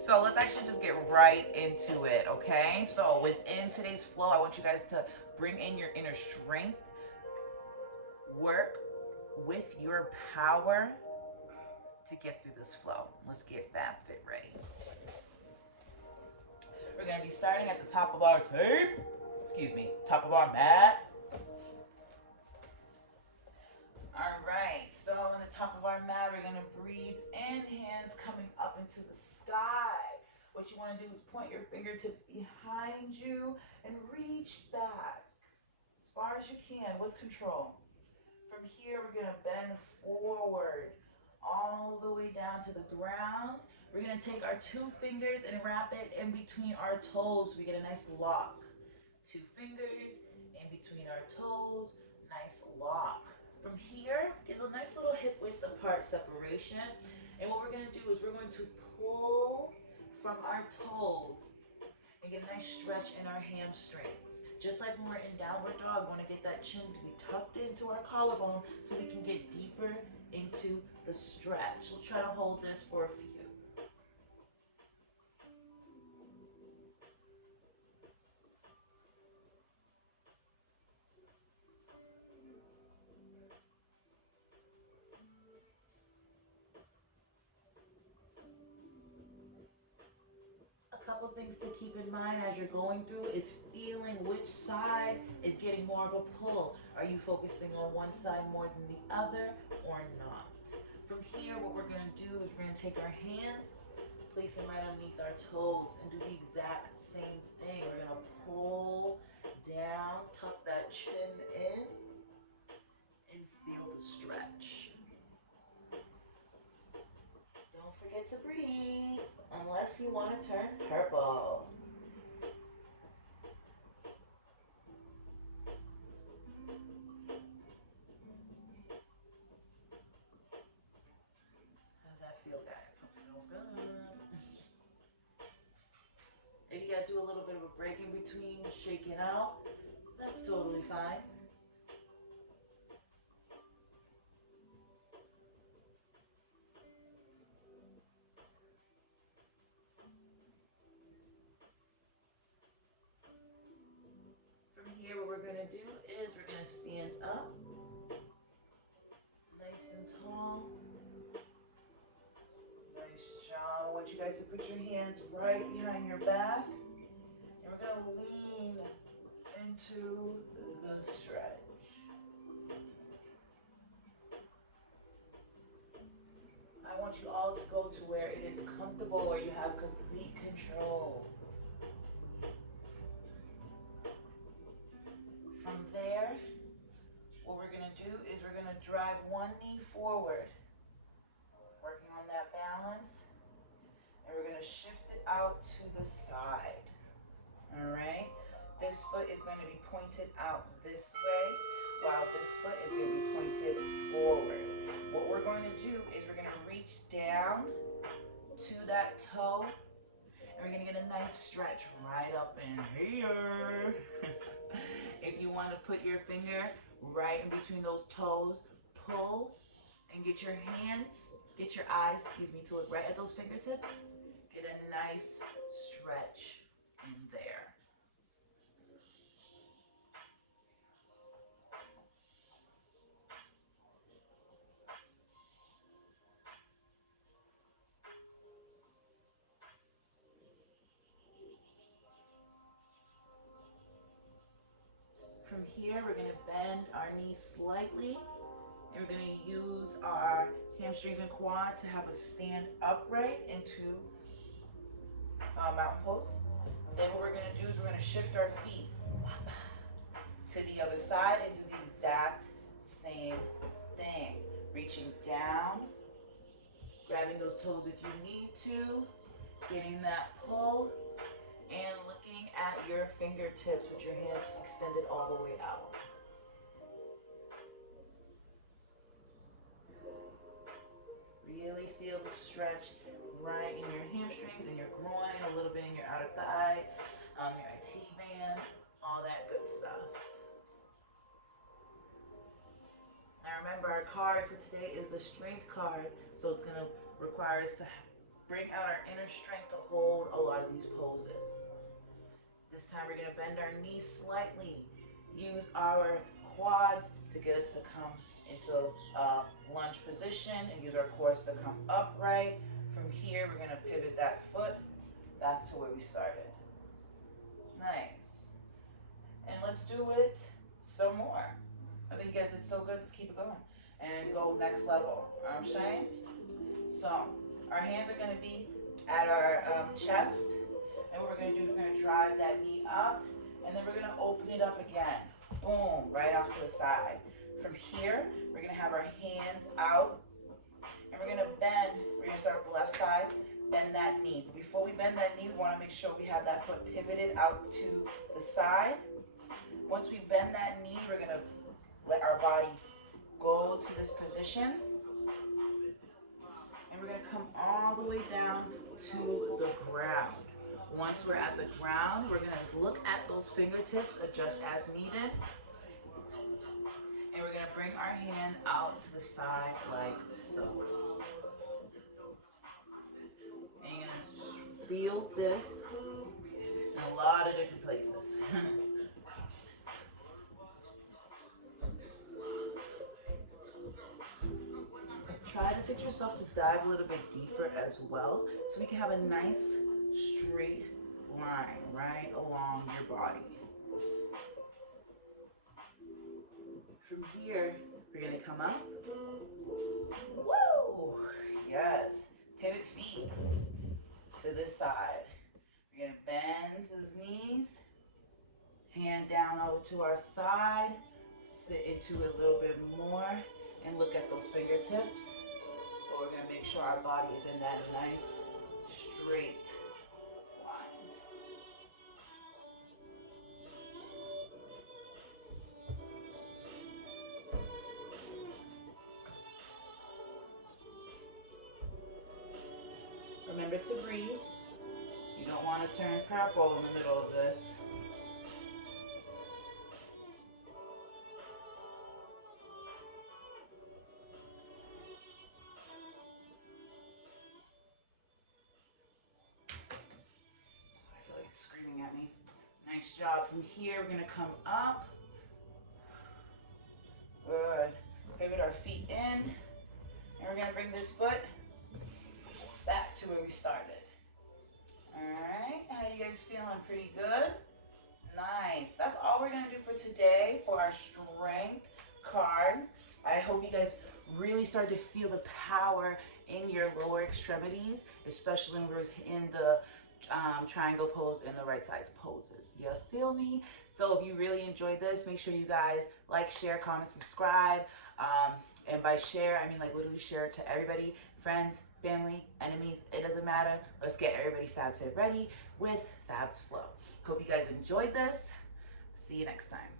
So let's actually just get right into it, okay? So within today's flow, I want you guys to bring in your inner strength, work with your power to get through this flow. Let's get FabFit ready. We're gonna be starting at the top of our top of our mat. All right, so on the top of our mat, we're gonna breathe in, hands coming up into the sky. What you wanna do is point your fingertips behind you and reach back as far as you can with control. From here, we're gonna bend forward all the way down to the ground. We're gonna take our 2 fingers and wrap it in between our toes so we get a nice lock. 2 fingers in between our toes, nice lock. From here, get a nice little hip width apart separation. And what we're gonna do is we're going to pull from our toes and get a nice stretch in our hamstrings. Just like when we're in downward dog, we want to get that chin to be tucked into our collarbone so we can get deeper into the stretch. We'll try to hold this for a few. A couple things to keep in mind as you're going through is feeling which side is getting more of a pull. Are you focusing on one side more than the other or not? From here, what we're going to do is we're going to take our hands, place them right underneath our toes, and do the exact same thing. We're going to pull down, tuck that chin in, and feel the stretch. Don't forget to breathe, unless you want to turn purple. How does that feel, guys? Hope it feels good. If you got to do a little bit of a break in between, shaking out, that's totally fine. From here, what we're going to do is we're going to stand up, nice and tall. Nice job. I want you guys to put your hands right behind your back. And we're going to lean into the stretch. I want you all to go to where it is comfortable, where you have complete control. From there, what we're going to do is we're going to drive one knee forward, working on that balance, and we're going to shift it out to the side. All right? This foot is going to be pointed out this way, while this foot is going to be pointed forward. What we're going to do is we're going to reach down to that toe, and we're going to get a nice stretch right up in here. If you want to put your finger right in between those toes, pull and get your eyes, to look right at those fingertips. Get a nice stretch in there. From here, we're going to bend our knees slightly, and we're going to use our hamstrings and quad to have us stand upright into mountain pose. Then what we're going to do is we're going to shift our feet to the other side and do the exact same thing. Reaching down, grabbing those toes if you need to, getting that pull, and looking at your fingertips with your hands extended all the way out. Really feel the stretch right in your hamstrings, in your groin, a little bit in your outer thigh, your IT band, all that good stuff. Now remember, our card for today is the strength card, so it's going to require us to bring out our inner strength to hold a lot of these poses. This time we're gonna bend our knees slightly. Use our quads to get us to come into lunge position and use our quads to come upright. From here, we're gonna pivot that foot back to where we started. Nice. And let's do it some more. I think you guys did so good. Let's keep it going. And go next level. I'm saying? So, our hands are going to be at our chest. And what we're going to do is we're going to drive that knee up. And then we're going to open it up again. Boom, right off to the side. From here, we're going to have our hands out. And we're going to bend. We're going to start with the left side. Bend that knee. But before we bend that knee, we want to make sure we have that foot pivoted out to the side. Once we bend that knee, we're going to let our body go to this position. And we're going to come all the way down to the ground. Once we're at the ground, we're going to look at those fingertips, adjust as needed. And we're going to bring our hand out to the side like so. And you're going to feel this in a lot of different places. Try to get yourself to dive a little bit deeper as well, so we can have a nice straight line right along your body. From here, we're going to come up. Woo! Yes. Pivot feet to this side. We're going to bend to those knees. Hand down over to our side. Sit into it a little bit more and look at those fingertips. But we're going to make sure our body is in that nice straight line. Remember to breathe. You don't want to turn purple in the middle of this. I feel like it's screaming at me. Nice job. From here, we're going to come up. Good. Pivot our feet in. And we're going to bring this foot back to where we started. Alright, how you guys feeling? Pretty good? Nice. That's all we're going to do for today for our strength card. I hope you guys really start to feel the power in your lower extremities, especially when we're in the triangle pose and the right size poses. You feel me? So if you really enjoyed this, make sure you guys like, share, comment, subscribe. And by share, I mean like literally share it to everybody, friends, family, enemies, it doesn't matter. Let's get everybody FabFit ready with FabsFlo. Hope you guys enjoyed this. See you next time.